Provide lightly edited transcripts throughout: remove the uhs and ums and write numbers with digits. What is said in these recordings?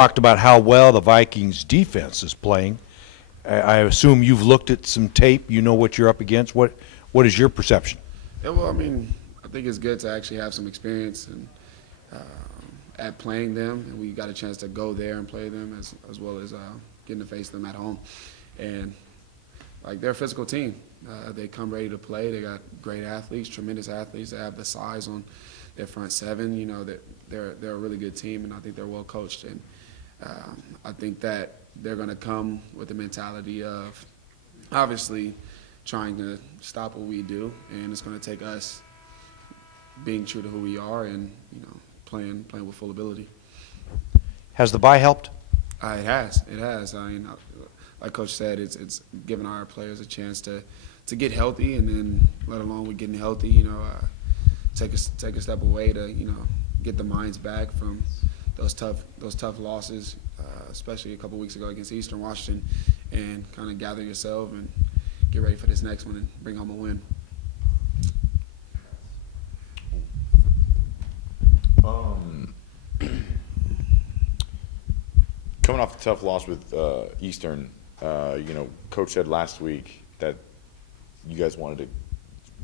talked about how well the Vikings defense is playing. I assume you've looked at some tape. You know what you're up against. What is your perception? Yeah, well, I mean, I think it's good to actually have some experience and at playing them, and we got a chance to go there and play them as well as getting to face them at home. And like they're a physical team. They come ready to play. They got great athletes, tremendous athletes. They have the size on their front seven. You know that they're a really good team, and I think they're well coached. And I think that they're going to come with the mentality of obviously trying to stop what we do, and it's going to take us being true to who we are and playing with full ability. Has the bye helped? It has. It has. I mean, like Coach said, it's giving our players a chance to get healthy, and then let alone with getting healthy, take a step away to get the minds back from those tough losses, especially a couple weeks ago against Eastern Washington, and kind of gather yourself and get ready for this next one and bring home a win. Coming off the tough loss with Eastern, Coach said last week that you guys wanted to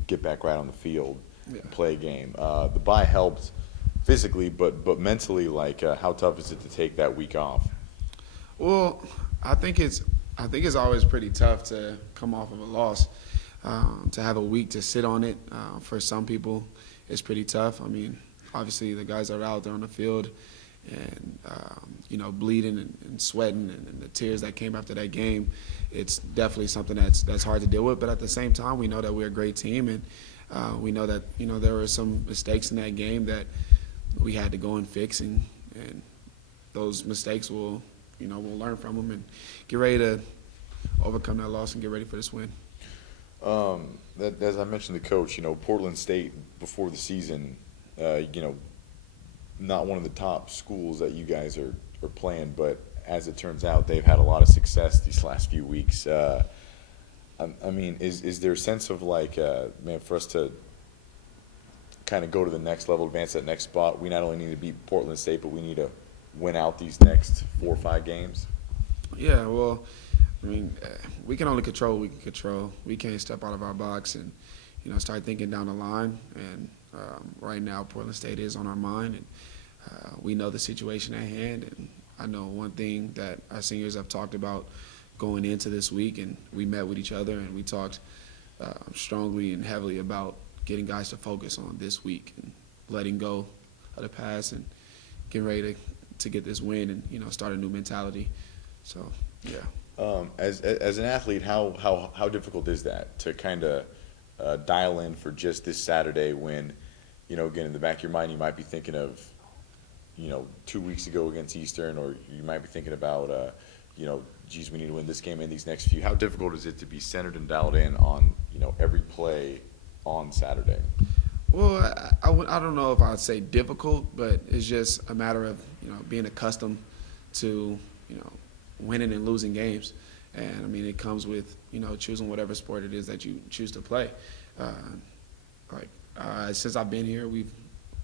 get back right on the field and play a game. The bye helped physically, but mentally, how tough is it to take that week off? Well, I think it's always pretty tough to come off of a loss. To have a week to sit on it, for some people, it's pretty tough. I mean, obviously the guys are out there on the field and bleeding and sweating and the tears that came after that game. It's definitely something that's hard to deal with. But at the same time, we know that we're a great team, and we know that there were some mistakes in that game that we had to go and fix, and those mistakes we'll learn from them and get ready to overcome that loss and get ready for this win. As I mentioned to Coach, Portland State before the season, not one of the top schools that you guys are playing, but as it turns out, they've had a lot of success these last few weeks. I mean, is there a sense of for us to kind of go to the next level, advance that next spot, we not only need to beat Portland State, but we need to win out these next 4 or 5 games? Yeah, well, I mean, we can only control what we can control. We can't step out of our box and, start thinking down the line. And right now, Portland State is on our mind, and we know the situation at hand. And I know one thing that our seniors have talked about going into this week, and we met with each other and we talked strongly and heavily about getting guys to focus on this week and letting go of the past and getting ready to get this win and start a new mentality. So yeah. As an athlete, how difficult is that to kind of dial in for just this Saturday when, again, in the back of your mind you might be thinking of 2 weeks ago against Eastern, or you might be thinking about geez, we need to win this game and these next few. How difficult is it to be centered and dialed in on every play on Saturday? Well, I don't know if I'd say difficult, but it's just a matter of being accustomed to winning and losing games. And I mean, it comes with choosing whatever sport it is that you choose to play. Since I've been here, we've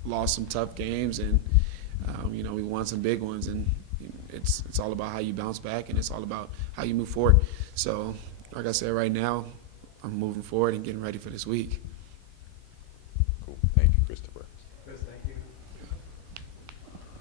lost some tough games, and we won some big ones. And it's all about how you bounce back, and it's all about how you move forward. So, like I said, right now, I'm moving forward and getting ready for this week.